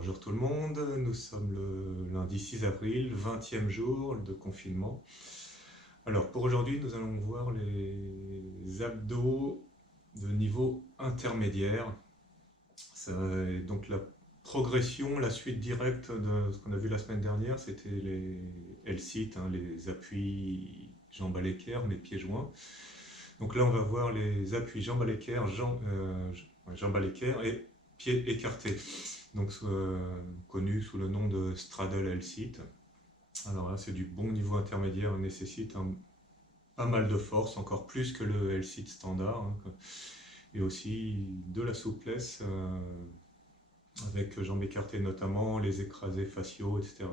Bonjour tout le monde, nous sommes le lundi 6 avril, 20e jour de confinement. Alors pour aujourd'hui, nous allons voir les abdos de niveau intermédiaire. Donc la progression, la suite directe de ce qu'on a vu la semaine dernière, c'était les L-sit, les appuis jambes à l'équerre, mais pieds joints. Donc là, on va voir les appuis jambes à l'équerre, jambes à l'équerre et pieds écartés. Donc connu sous le nom de straddle L-sit. Alors là, c'est du bon niveau intermédiaire, nécessite pas mal de force, encore plus que le L-sit standard, et aussi de la souplesse, avec jambes écartées notamment, les écrasés faciaux, etc.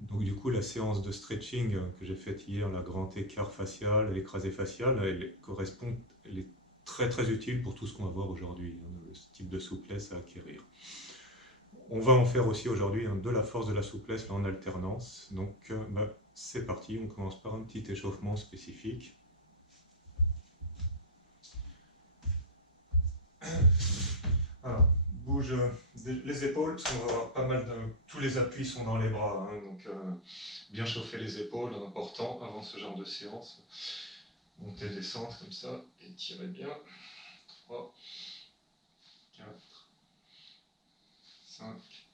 Donc du coup, la séance de stretching que j'ai faite hier, la grand écart facial, l'écrasé facial, elle est très très utile pour tout ce qu'on va voir aujourd'hui, ce type de souplesse à acquérir. On va en faire aussi aujourd'hui de la force, de la souplesse en alternance. Donc c'est parti, on commence par un petit échauffement spécifique. Alors, bouge les épaules, parce qu'on va avoir pas mal de... Tous les appuis sont dans les bras, donc bien chauffer les épaules, important avant ce genre de séance. Monter, descendre comme ça, et tirer bien. 3, 4, 5,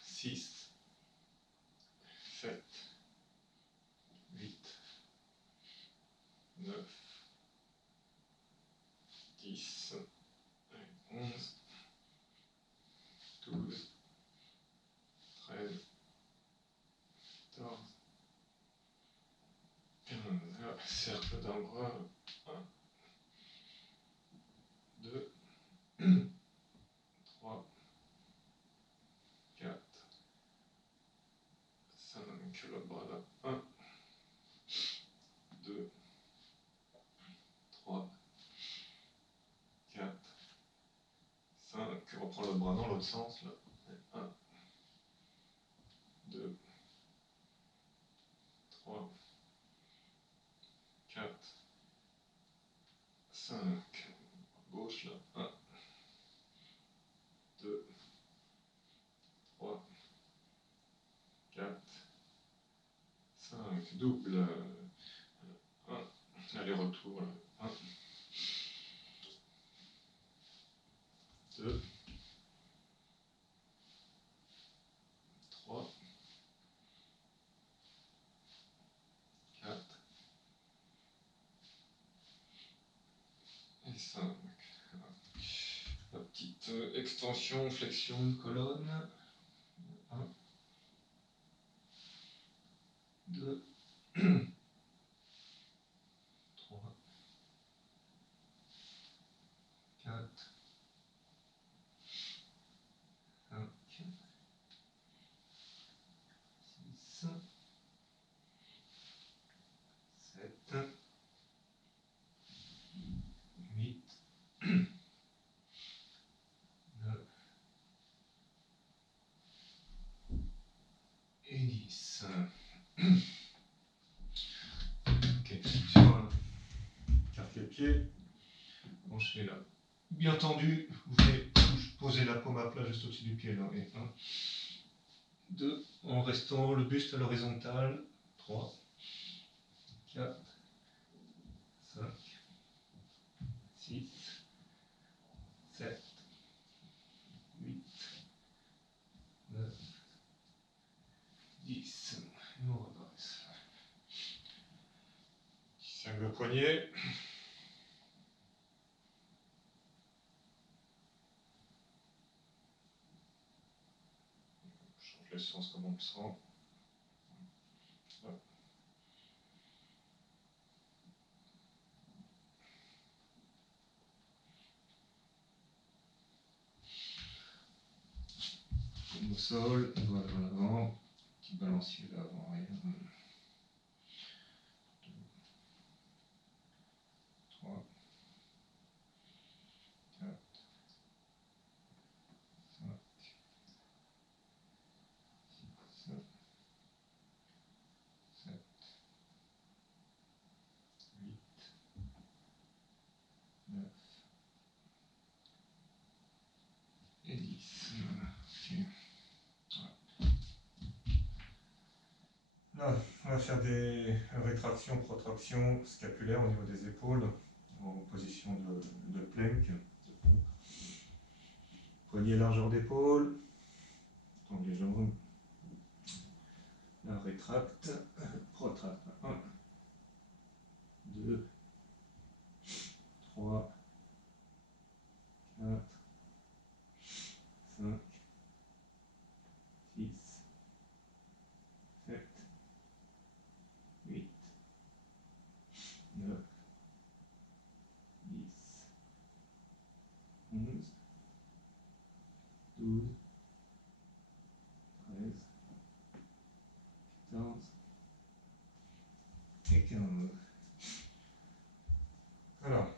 6, 7, 8, 9, 10, 11, 12, 13, 14, 15, cercle d'un bras, 1, 2, 3, 4, 5, l'autre bras là, 1, 2, 3, 4, 5, reprends l'autre bras dans l'autre sens, là, 1, 2, 3, 4, 5, gauche là, 1, 2, 3, 4, 5, double, 1, aller-retour, 1, 2, 3, 4 et 5. La petite extension, flexion de colonne. 1, 2, 3, 4, 5, 6, 7, 8, 9 et 10. Ok, sur carte les pieds, penchez là. Bien tendu, vous pouvez poser la paume à plat juste au-dessus du pied là. Et 1, 2, en restant le buste à l'horizontale. 3, 4, 5, 6, 7, 8, 9, 10. Et on redresse. Cercle le poignet. Change le sens comme on le sent. Hop. Au sol, doigt vers l'avant, petit balancier là avant arrière. 2, 3, 4, 5, 6, 7, 8, 9 et 10. Ah, on va faire des rétractions, protractions scapulaires au niveau des épaules, en position de plank. Poignée largeur d'épaule, tendre les jambes, la rétracte, protracte. 1, 2, 3, 4, 5, 6, 7, 8, 9, 10, 11, 12, 13, 14 et 15. Alors,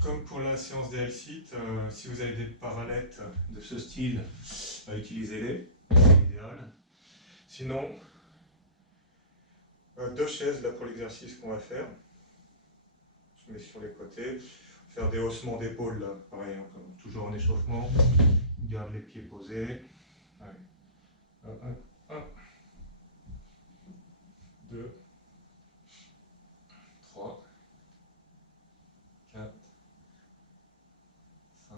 comme pour la séance des L-sit, si vous avez des parallettes de ce style, utilisez-les, c'est idéal. Sinon, 2 chaises là pour l'exercice qu'on va faire. Je mets sur les côtés. Faire des haussements d'épaule là, pareil, hein, toujours en échauffement. Garde les pieds posés. Allez. 1, 2, 3, 4, 5,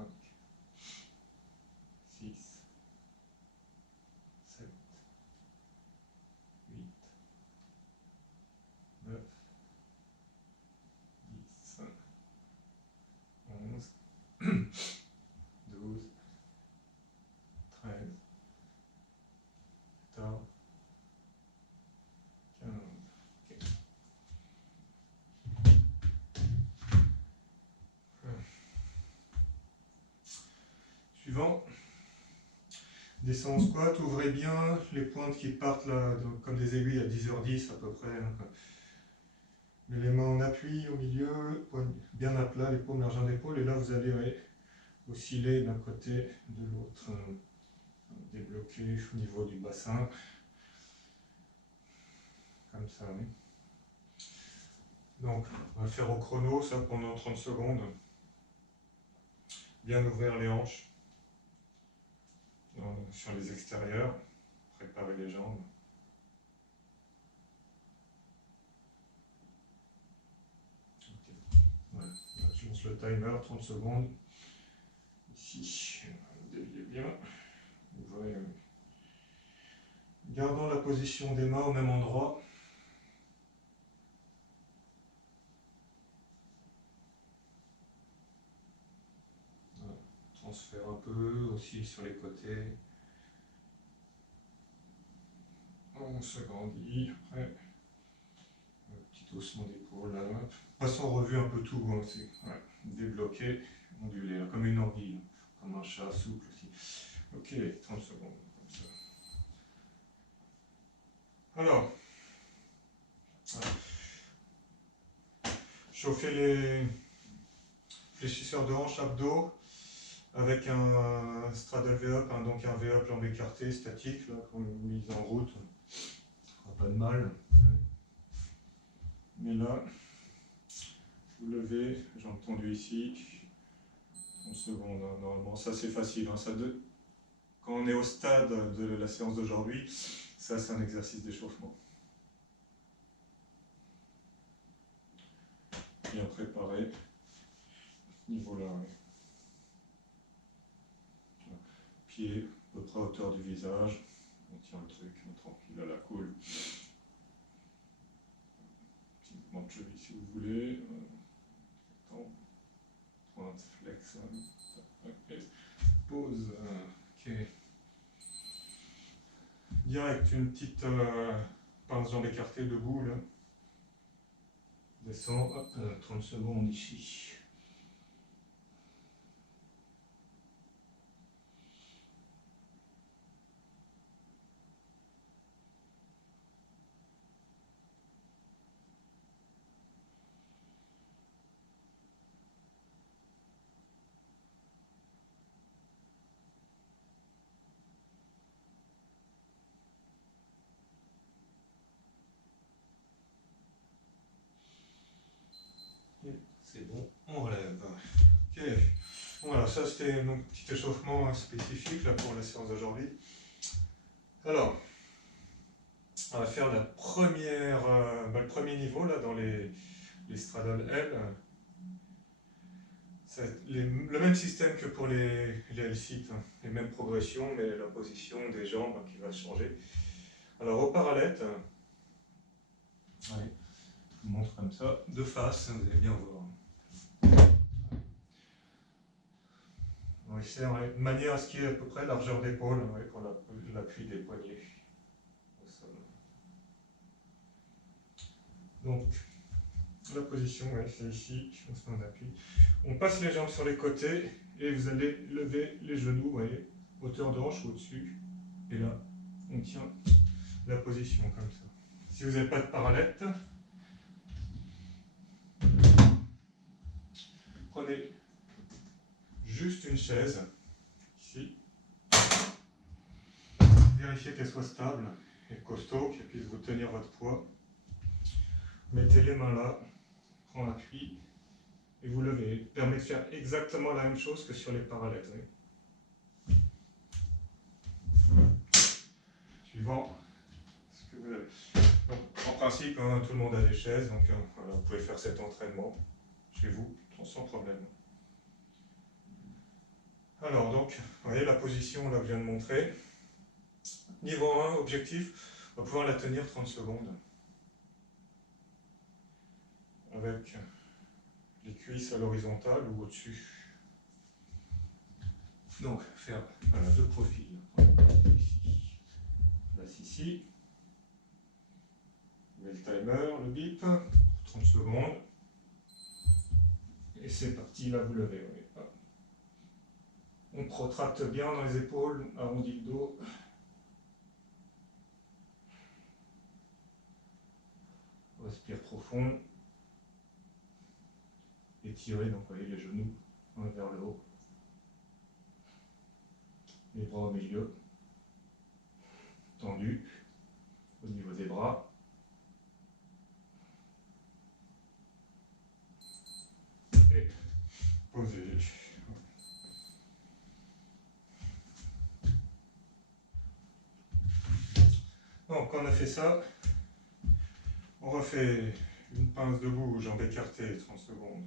6, 7, 8, 9, 10, 11, 12, 13, 14, 15. Okay. Suivant. Descend en squat, ouvrez bien les pointes qui partent là, donc, comme des aiguilles à 10h10 à peu près. Hein. Les mains en appui au milieu, bien à plat, les paumes largeur d'épaule, et là vous allez osciller d'un côté, de l'autre, débloquer au niveau du bassin, comme ça, oui. Donc, on va faire au chrono, ça pendant 30 secondes. Bien ouvrir les hanches sur les extérieurs, préparer les jambes. Okay. Voilà. Là, je lance le timer, 30 secondes. Ici, déviez bien. Ouvrez. Gardons la position des mains au même endroit. Voilà. Transfère un peu aussi sur les côtés. On s'agrandit. Après, un petit haussement d'épaule là. Passe en revue un peu tout. Hein, ouais. Débloquer, onduler, là, comme une anguille, comme un chat souple aussi. Ok, 30 secondes. Comme ça. Alors, chauffer les fléchisseurs de hanche abdos avec un straddle V-up, hein, donc un V-up jambes écartées, statique, là, comme mise en route. Ça fera pas de mal. Mais là, vous levez, jambes tendues ici. 30 secondes, hein, normalement, ça c'est facile. Hein, quand on est au stade de la séance d'aujourd'hui, ça c'est un exercice d'échauffement. Bien préparé, à ce niveau-là. Oui. Pied à peu près à hauteur du visage, on tient le truc tranquille à la cool. Petit mouvement de cheville si vous voulez. Pointe, flex, pause. Ok. Direct, une petite pince jambes écartées debout là. Descend, hop, 30 secondes ici. C'est bon, on relève. Ok, voilà, ça c'était un petit échauffement spécifique là, pour la séance d'aujourd'hui. Alors, On va faire le premier niveau là, dans les straddle L. C'est le même système que pour les L-sit, hein. Les mêmes progressions, mais la position des jambes qui va changer. Alors au parallèle, je vous montre comme ça, de face, vous allez bien voir. On va faire de manière à ce qu'il y ait à peu près largeur d'épaule pour l'appui des poignets au sol. Donc, la position, c'est ici, on appuie. On passe les jambes sur les côtés et vous allez lever les genoux, vous voyez, hauteur de hanche au-dessus. Et là, on tient la position comme ça. Si vous n'avez pas de parallèle, prenez juste une chaise, ici. Vérifiez qu'elle soit stable et costaud, qu'elle puisse vous tenir votre poids. Mettez les mains là, prends appui et vous levez. Permet de faire exactement la même chose que sur les parallèles. Suivant ce que vous avez. Donc, en principe, tout le monde a des chaises, donc voilà, vous pouvez faire cet entraînement chez vous sans problème. Alors donc, vous voyez la position là que je viens de montrer. Niveau 1, objectif, on va pouvoir la tenir 30 secondes. Avec les cuisses à l'horizontale ou au-dessus. Donc, faire deux profils. Ici. Place ici. Met le timer, le bip, 30 secondes. Et c'est parti, là vous levez. On protracte bien dans les épaules, arrondit le dos. Respire profond. Étirez, donc vous voyez les genoux vers le haut. Les bras au milieu. Tendus au niveau des bras. Et posez. Donc, quand on a fait ça, on refait une pince debout, jambes écartées, 30 secondes.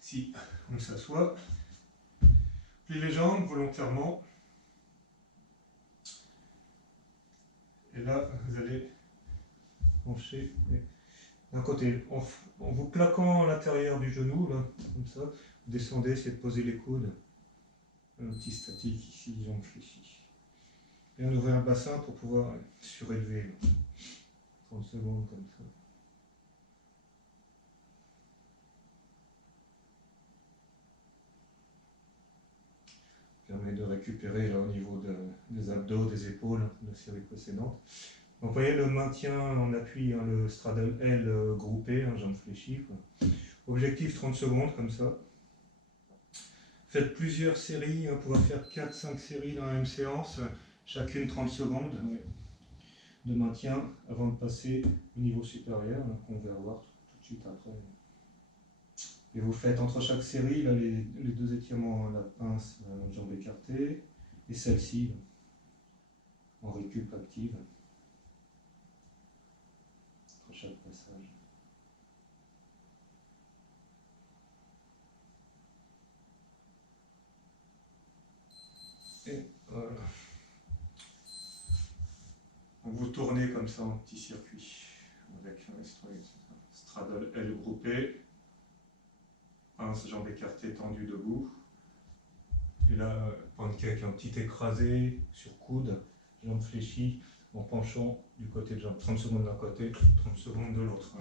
Si on s'assoit, plie les jambes volontairement. Et là, vous allez pencher d'un côté, en vous plaquant à l'intérieur du genou, là, comme ça, vous descendez, essayez de poser les coudes. Un petit statique ici, jambes fléchies. Et on ouvre un bassin pour pouvoir surélever. 30 secondes comme ça. Permet de récupérer là, au niveau des abdos, des épaules, de la série précédente. Donc vous voyez le maintien en appui, le straddle L groupé, jambes fléchies. Objectif 30 secondes comme ça. Faites plusieurs séries, pouvoir faire 4-5 séries dans la même séance, chacune 30 secondes de maintien avant de passer au niveau supérieur, qu'on va voir tout de suite après. Et vous faites entre chaque série là, les deux étirements, la pince, la jambe écartée, et celle-ci en récup active entre chaque passage. Et voilà. Vous tournez comme ça en petit circuit avec un straddle L groupé. Pince, jambes écartées, tendues debout. Et là, pancake un petit écrasé sur coude, jambes fléchies, en penchant du côté de jambe. 30 secondes d'un côté, 30 secondes de l'autre.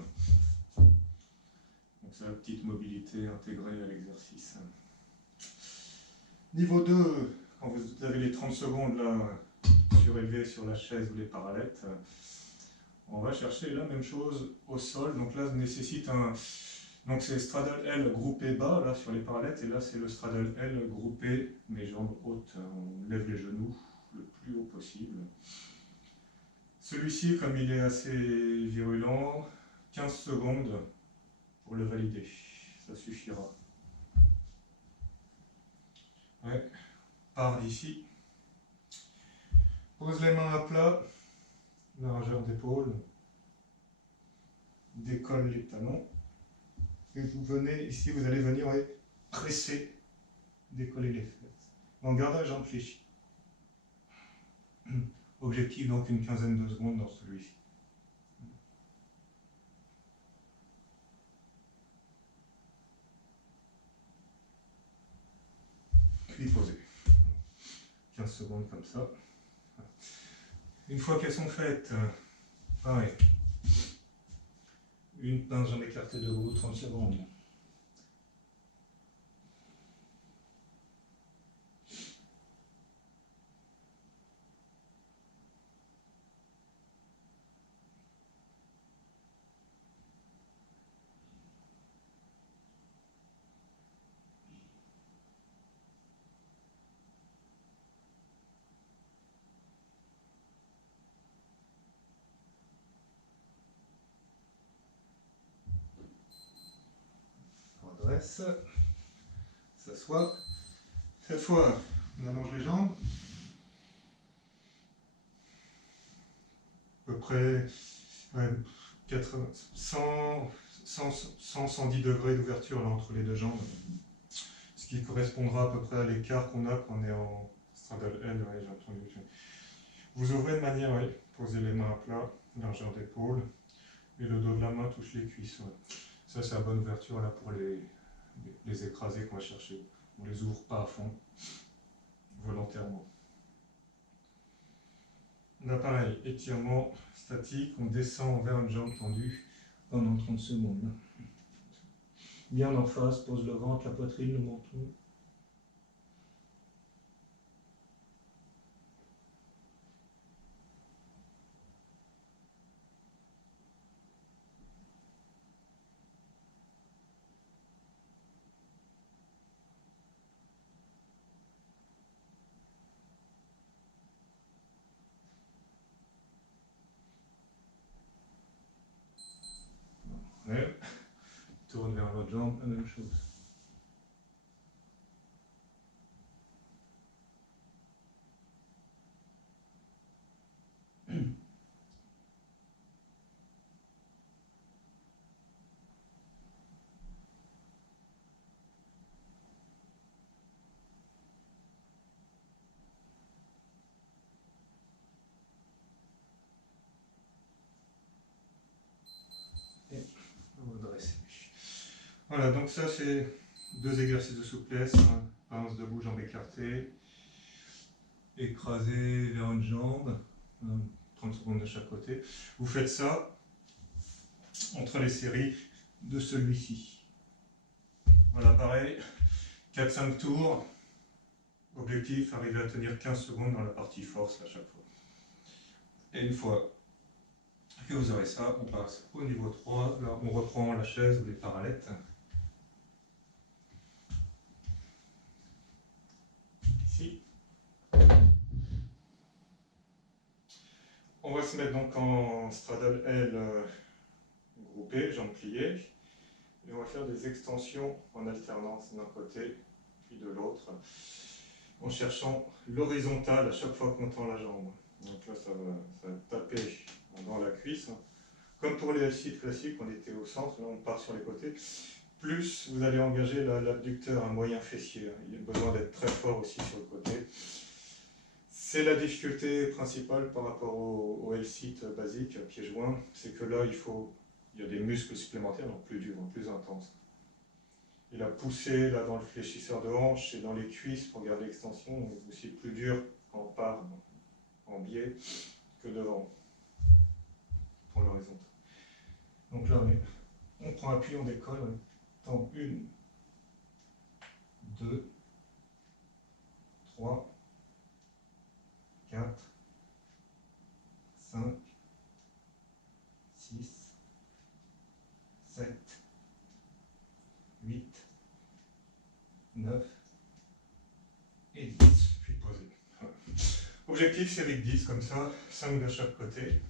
Donc c'est la petite mobilité intégrée à l'exercice. Niveau 2, quand vous avez les 30 secondes là, surélevées sur la chaise ou les parallettes, on va chercher la même chose au sol. Donc là, ça nécessite un... Donc c'est straddle L groupé bas là sur les parallettes, et là c'est le straddle L groupé, mes jambes hautes. On lève les genoux le plus haut possible. Celui-ci, comme il est assez virulent, 15 secondes pour le valider. Ça suffira. Ouais. Part d'ici. Pose les mains à plat, largeur d'épaule. Décolle les talons. Et vous venez ici, vous allez venir presser, décoller les fesses. En gardant la jambe fléchie. Objectif donc une quinzaine de secondes dans celui-ci. Puis poser. 15 secondes comme ça. Une fois qu'elles sont faites, pareil. Une pince jambe écartée debout, 30 secondes. On redresse, s'assoit. Cette fois, on allonge les jambes. À peu près 80, 110 degrés d'ouverture entre les deux jambes. Ce qui correspondra à peu près à l'écart qu'on a quand on est en straddle L. Ouais, j'ai entendu. Vous ouvrez de manière, posez les mains à plat, largeur d'épaule, et le dos de la main touche les cuisses. Ouais. Ça, c'est la bonne ouverture là pour les écraser qu'on va chercher. On ne les ouvre pas à fond, volontairement. Là, pareil, étirement statique, on descend vers une jambe tendue pendant 30 secondes. Bien en face, pose le ventre, la poitrine, le menton. Ouais. Tourne vers l'autre jambe, la même chose. Et on va dresser. Voilà, donc ça c'est 2 exercices de souplesse. Balance debout, jambes écartées. Écrasé vers une jambe. 30 secondes de chaque côté. Vous faites ça entre les séries de celui-ci. Voilà, pareil. 4-5 tours. Objectif, arriver à tenir 15 secondes dans la partie force à chaque fois. Et une fois que vous aurez ça, on passe au niveau 3. Là, on reprend la chaise ou les parallettes. Ici. On va se mettre donc en straddle L groupé, jambes pliées. Et on va faire des extensions en alternance d'un côté puis de l'autre, en cherchant l'horizontale à chaque fois qu'on tend la jambe. Donc là, ça va taper dans la cuisse. Comme pour les L-sit classiques, on était au centre, là on part sur les côtés. Plus vous allez engager l'abducteur, un moyen fessier. Il y a besoin d'être très fort aussi sur le côté. C'est la difficulté principale par rapport au L-sit basique, pieds joints, c'est que là, il y a des muscles supplémentaires, donc plus durs, plus intenses. Et la poussée là, dans le fléchisseur de hanche et dans les cuisses pour garder l'extension est aussi plus dur quand on part en biais que devant pour l'horizontal. Donc là, on prend appui, on décolle, on tend 1, 2, 3, 4, 5, 6, 7, 8, 9 et 10. Puis poser. Voilà. Objectif, c'est avec 10, comme ça, 5 de chaque côté.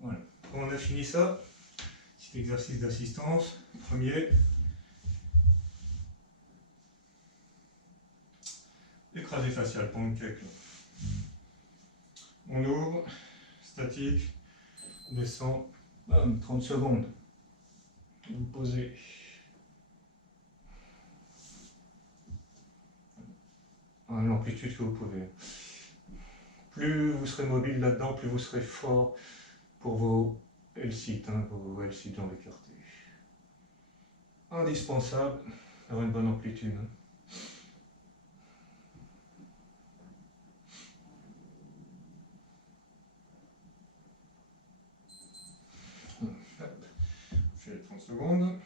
Voilà. Quand on a fini ça, petit exercice d'assistance. Premier, écrasé facial, pancake. On ouvre, statique, descend, bam, 30 secondes. Vous posez. À l'amplitude que vous pouvez. Plus vous serez mobile là-dedans, plus vous serez fort pour vos L-sit, pour vos L-sit jambes écartées. Indispensable d'avoir une bonne amplitude. Je fais les 30 secondes.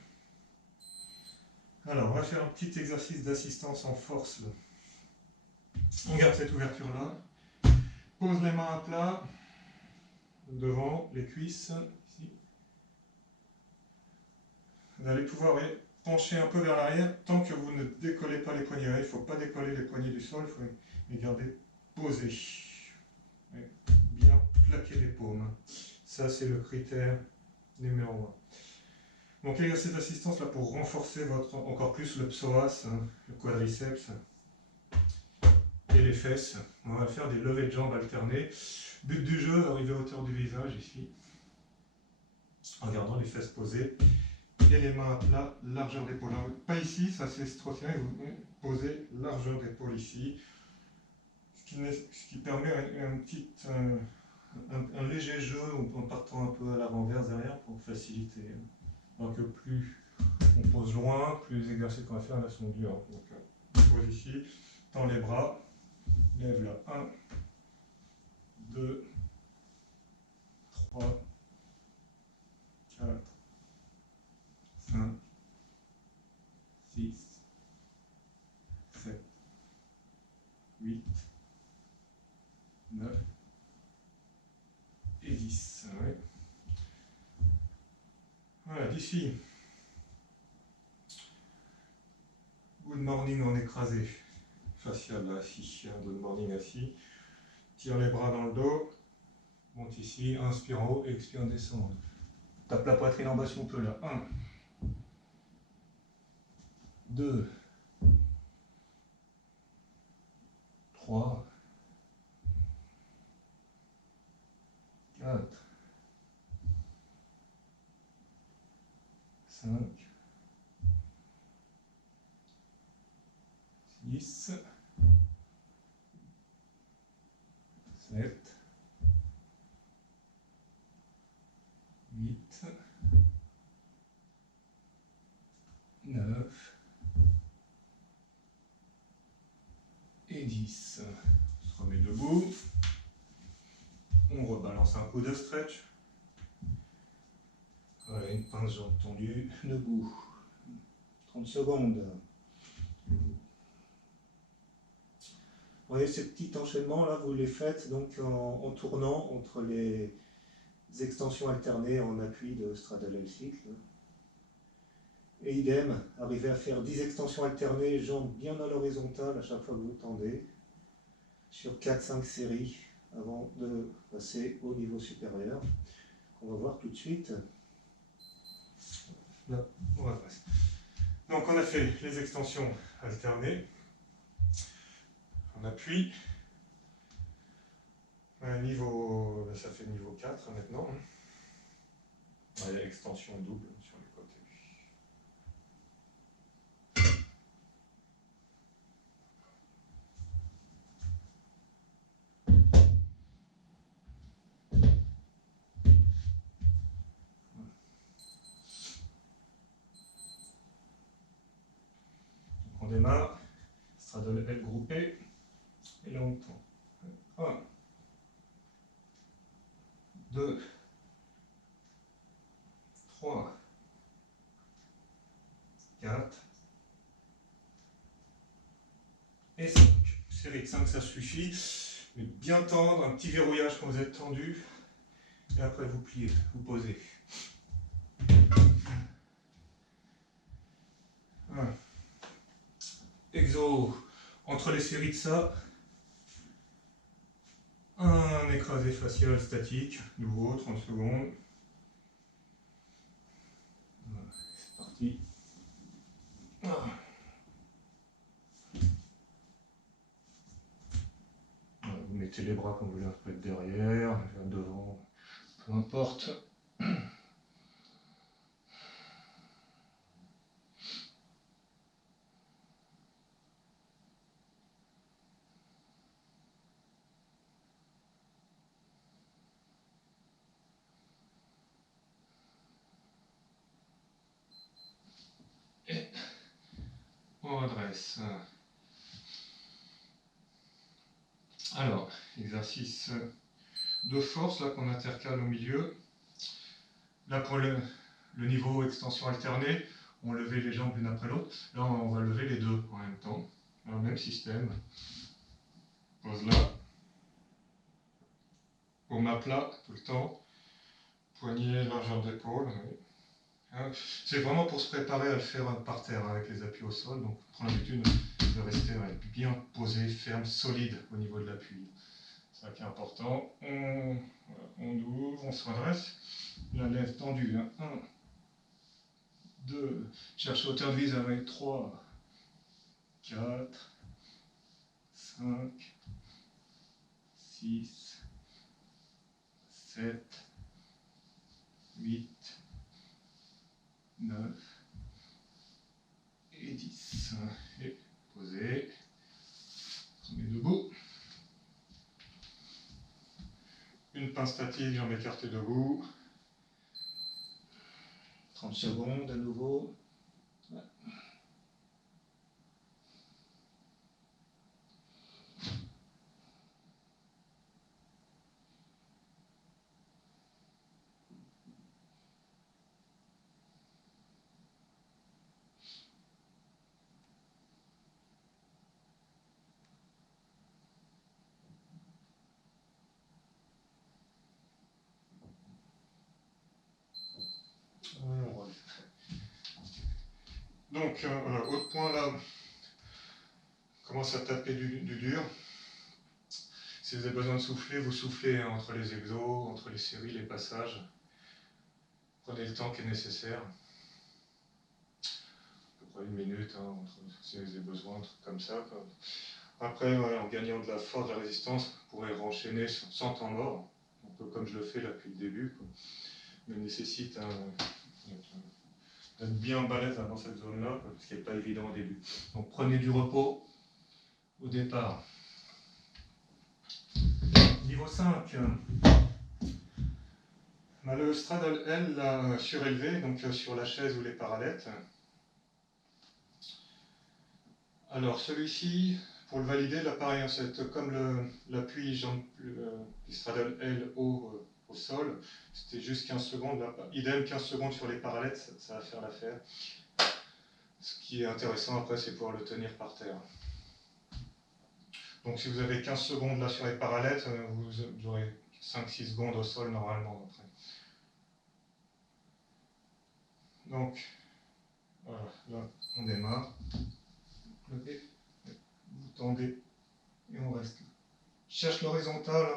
Alors, on va faire un petit exercice d'assistance en force. Là. On garde cette ouverture-là. Pose les mains à plat. Devant, les cuisses. Ici. Vous allez pouvoir pencher un peu vers l'arrière tant que vous ne décollez pas les poignets. Il ne faut pas décoller les poignets du sol, il faut les garder posés. Et bien plaquer les paumes. Ça, c'est le critère numéro 1. Donc, l'exercice d'assistance là pour renforcer encore plus le psoas, le quadriceps et les fesses. On va faire des levées de jambes alternées. But du jeu, arriver à hauteur du visage ici, en gardant les fesses posées. Et les mains à plat, largeur d'épaule. Pas ici, ça c'est trop bien, vous posez largeur d'épaule ici, ce qui permet un léger jeu en partant un peu à l'avant-vers derrière pour faciliter. Donc plus on pose loin, plus les exercices qu'on va faire là sont durs. Donc on pose ici, tend les bras, lève là, 1, 2, 3, 4, 5, 6, 7, 8, 9 et 10. Ouais. Voilà, d'ici. Good morning en écrasé. Facial assis. Good morning assis. Tire les bras dans le dos. Monte ici. Inspire en haut. Expire en descendant. Tape la poitrine en bas si on peut là. 1, 2, 3, 4, 5, 6, 7, 8, 9 et 10. On se remet debout. On rebalance un coup de stretch. Voilà, une pince jambe tendue, debout. 30 secondes. Vous voyez ces petits enchaînements là, vous les faites donc en tournant entre les extensions alternées en appui de straddle L-sit. Et idem, arrivez à faire 10 extensions alternées, jambes bien à l'horizontale à chaque fois que vous tendez, sur 4-5 séries avant de passer au niveau supérieur. On va voir tout de suite. Là, on va passer. Donc on a fait les extensions alternées. On appuie. Niveau, ça fait niveau 4 maintenant. Il y a extension double sur les côtés. Donc on démarre. Straddle L groupé. Et là on tend. 1, 2, 3, 4 et 5. avec 5 ça suffit. Mais bien tendre, un petit verrouillage quand vous êtes tendu. Et après vous pliez, vous posez. Voilà. Exo, entre les séries de ça, un écrasé facial statique, nouveau, 30 secondes. Voilà, c'est parti. Voilà, vous mettez les bras comme vous voulez, un peu derrière, devant, peu importe. Et on redresse. Alors, exercice de force là qu'on intercale au milieu. Là pour le niveau extension alternée, on levait les jambes l'une après l'autre. Là on va lever les deux en même temps. Dans le même système. Pose là. Paume à plat tout le temps. Poignet, largeur d'épaule. Oui. C'est vraiment pour se préparer à le faire par terre avec les appuis au sol. Donc prendre l'habitude de rester bien posé, ferme, solide au niveau de l'appui. C'est ça qui est important. On ouvre, on se redresse. La lèvre tendue. 1, 2, cherche hauteur de vis avec 3, 4, 5, 6, 7, 8, 9 et 10. Et posez. On est debout. Une pince statique, jambes écartées debout. 30 secondes à nouveau. Ouais. Donc, autre point là, commence à taper du dur. Si vous avez besoin de souffler, vous soufflez entre les exos, entre les séries, les passages. Prenez le temps qui est nécessaire. À peu près 1 minute, si vous avez besoin, un truc comme ça. Quoi. Après, en gagnant de la force, de la résistance, vous pourrez renchaîner sans temps mort, un peu comme je le fais là depuis le début. Quoi. Mais nécessite d'être bien balèze dans cette zone-là, ce qui n'est pas évident au début. Donc prenez du repos au départ. Niveau 5, le straddle L l'a surélevé, donc sur la chaise ou les parallettes. Alors celui-ci, pour le valider, là pareil, c'est comme l'appui du straddle L au sol, c'était juste 15 secondes, là, idem 15 secondes sur les parallettes, ça va faire l'affaire. Ce qui est intéressant après, c'est pouvoir le tenir par terre. Donc si vous avez 15 secondes là sur les parallettes, vous aurez 5-6 secondes au sol normalement après. Donc, voilà, là on démarre. Levez, vous tendez et on reste là. Cherche l'horizontale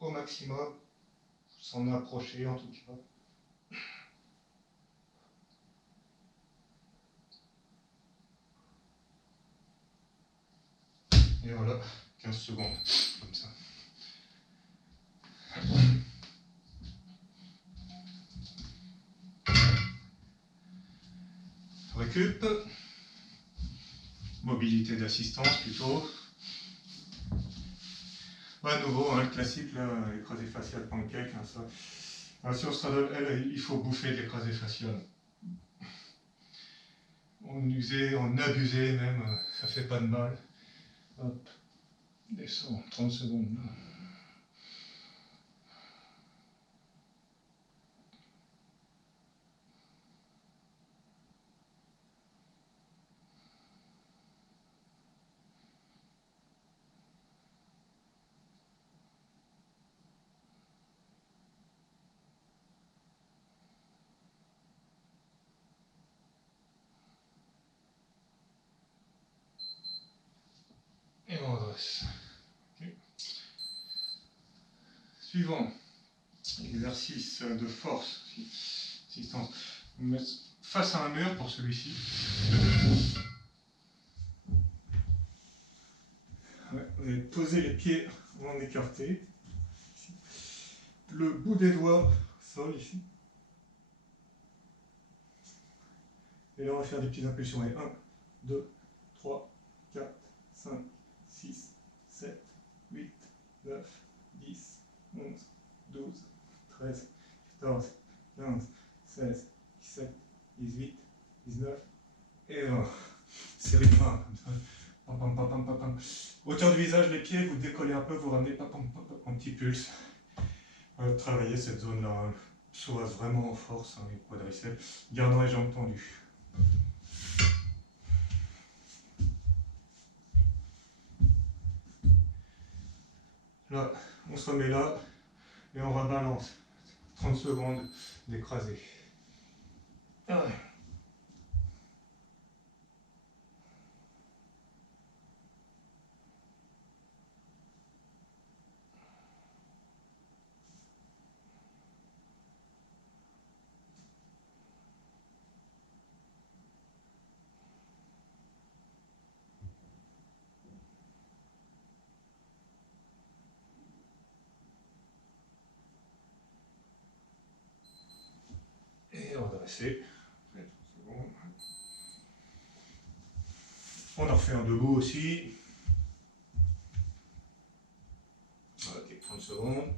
au maximum, s'en approcher en tout cas. Et voilà, 15 secondes, comme ça. Récup. Mobilité d'assistance plutôt. À nouveau, le classique, l'écrasé facial pancake. Sur le straddle L, il faut bouffer de l'écrasé facial. On usait, on abusait même, ça fait pas de mal. Hop, descend, 30 secondes. redresse. Okay. Suivant, exercice de force, assistance. On met face à un mur pour celui-ci. Ouais, vous allez poser les pieds en écarté. Le bout des doigts sol ici. Et là, on va faire des petites impulsions. 1, 2, 3, 4, 5, 6, 7, 8, 9, 10, 11, 12, 13, 14, 15, 16, 17, 18, 19 et 20. Série de 20 comme ça. Pam, pam, pam, pam, pam, pam. Hauteur du visage, les pieds, vous décollez un peu, vous ramenez pam, pam, pam, pam, un petit pulse. Travaillez cette zone-là. Psoas vraiment en force, hein, les quadriceps. Gardant les jambes tendues. Là, on se remet là et on rebalance. 30 secondes d'écraser. Ah. Et redresser. On en refait un debout aussi. Ok, 30 secondes.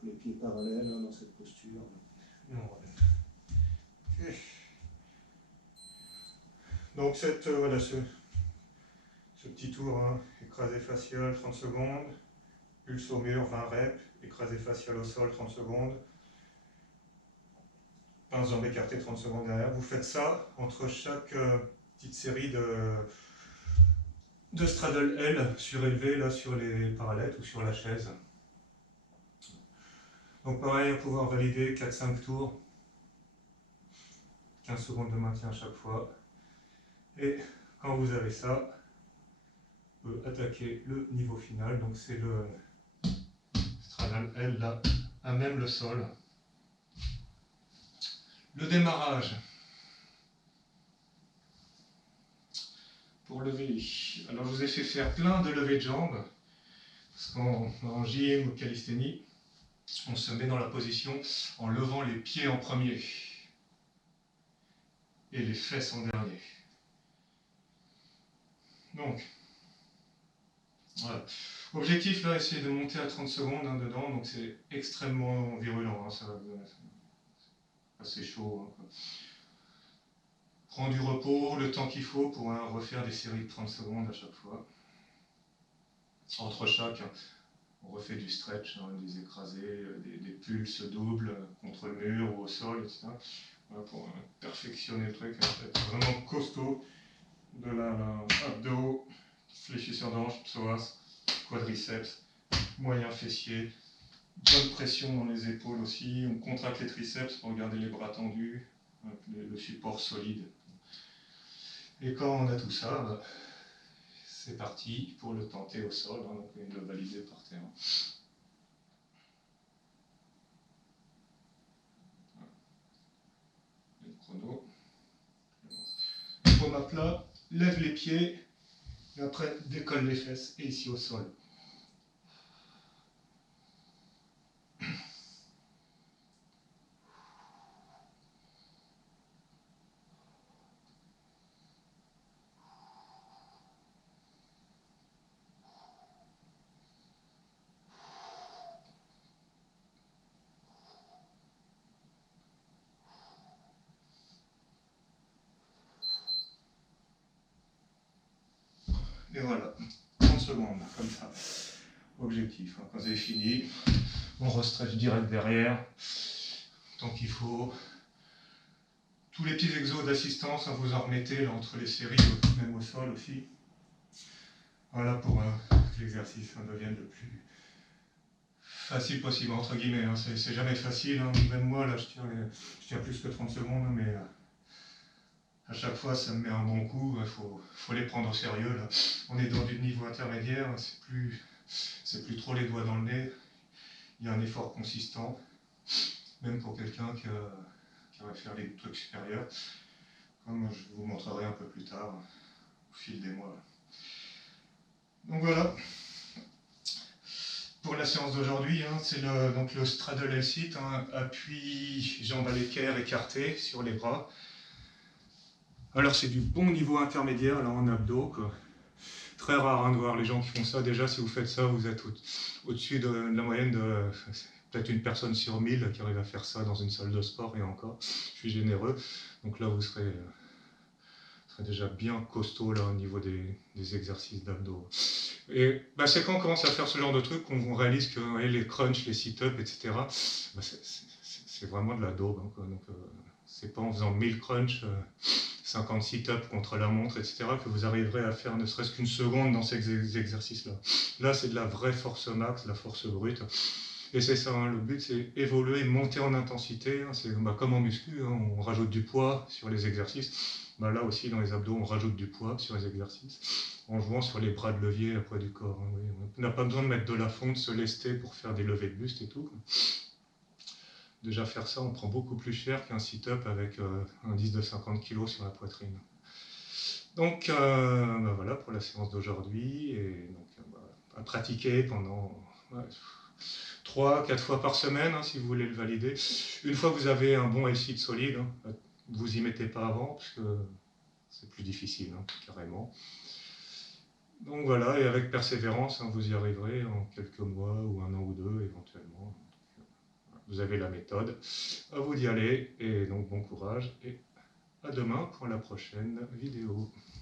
Les pieds parallèles hein, dans cette posture. Et on relève. Okay. Donc voilà, ce petit tour, hein, écrasé facial 30 secondes, pulse au mur 20 reps, écrasé facial au sol 30 secondes, pince jambes écartées 30 secondes derrière. Vous faites ça entre chaque petite série de straddle L surélevés là sur les parallettes ou sur la chaise. Donc pareil, à pouvoir valider 4-5 tours, 15 secondes de maintien à chaque fois. Et quand vous avez ça, vous pouvez attaquer le niveau final. Donc c'est le straddle L là, à même le sol. Le démarrage. Pour lever. Alors je vous ai fait faire plein de levées de jambes. Parce qu'en gym ou calisthénie, on se met dans la position en levant les pieds en premier et les fesses en dernier. Donc, voilà. Objectif là, essayer de monter à 30 secondes hein, dedans, donc c'est extrêmement virulent, hein, ça va vous donner assez chaud. Hein, prends du repos, le temps qu'il faut pour refaire des séries de 30 secondes à chaque fois. Entre chaque, on refait du stretch, hein, des écrasés, des pulses doubles contre le mur ou au sol, etc. Voilà, pour perfectionner le truc, être vraiment costaud de abdos, fléchisseur de hanche, psoas, quadriceps, moyen fessier, bonne pression dans les épaules aussi, on contracte les triceps pour garder les bras tendus, le support solide. Et quand on a tout ça, bah, c'est parti pour le tenter au sol, hein, donc le valider par terre. Le chrono. Au matelas, lève les pieds, et après décolle les fesses et ici au sol. Et voilà, 30 secondes, comme ça. objectif. Quand c'est fini, on restretch direct derrière. Donc il faut tous les petits exos d'assistance, vous en remettez là, entre les séries, même au sol aussi. Voilà pour que l'exercice devienne le plus facile possible, entre guillemets. C'est jamais facile, même moi là je tiens plus que 30 secondes, mais à chaque fois ça me met un bon coup, il faut les prendre au sérieux. Là. On est dans du niveau intermédiaire, c'est plus trop les doigts dans le nez, il y a un effort consistant, même pour quelqu'un qui va faire les trucs supérieurs, comme je vous montrerai un peu plus tard, au fil des mois. Donc voilà, pour la séance d'aujourd'hui, c'est le straddle L-sit, appui, jambes à l'équerre écartées sur les bras. Alors c'est du bon niveau intermédiaire là en abdos, quoi. Très rare de voir les gens qui font ça. Déjà, si vous faites ça, vous êtes au-dessus de la moyenne de peut-être une personne sur 1000 qui arrive à faire ça dans une salle de sport, et encore, je suis généreux. Donc là, vous serez déjà bien costaud là, au niveau des exercices d'abdos. Et c'est quand on commence à faire ce genre de truc qu'on réalise que les crunchs, les sit-ups, etc., c'est vraiment de la daube. Donc, c'est pas en faisant 1000 crunchs, 50 sit-ups contre la montre, etc., que vous arriverez à faire ne serait-ce qu'une seconde dans ces exercices-là. Là, c'est de la vraie force max, de la force brute. Et c'est ça, le but, c'est évoluer, monter en intensité. C'est comme en muscu, on rajoute du poids sur les exercices. Là aussi, dans les abdos, on rajoute du poids sur les exercices, en jouant sur les bras de levier à poids du corps. Oui. On n'a pas besoin de mettre de la fonte, se lester pour faire des levées de buste et tout. Déjà faire ça, on prend beaucoup plus cher qu'un sit-up avec un disque de 50 kg sur la poitrine. Donc voilà pour la séance d'aujourd'hui. Et donc à pratiquer pendant 3-4 fois par semaine, si vous voulez le valider. Une fois que vous avez un bon L-sit solide, vous y mettez pas avant, parce que c'est plus difficile, carrément. Donc voilà, et avec persévérance, vous y arriverez en quelques mois ou un an ou deux éventuellement. Vous avez la méthode, à vous d'y aller, et donc bon courage, et à demain pour la prochaine vidéo.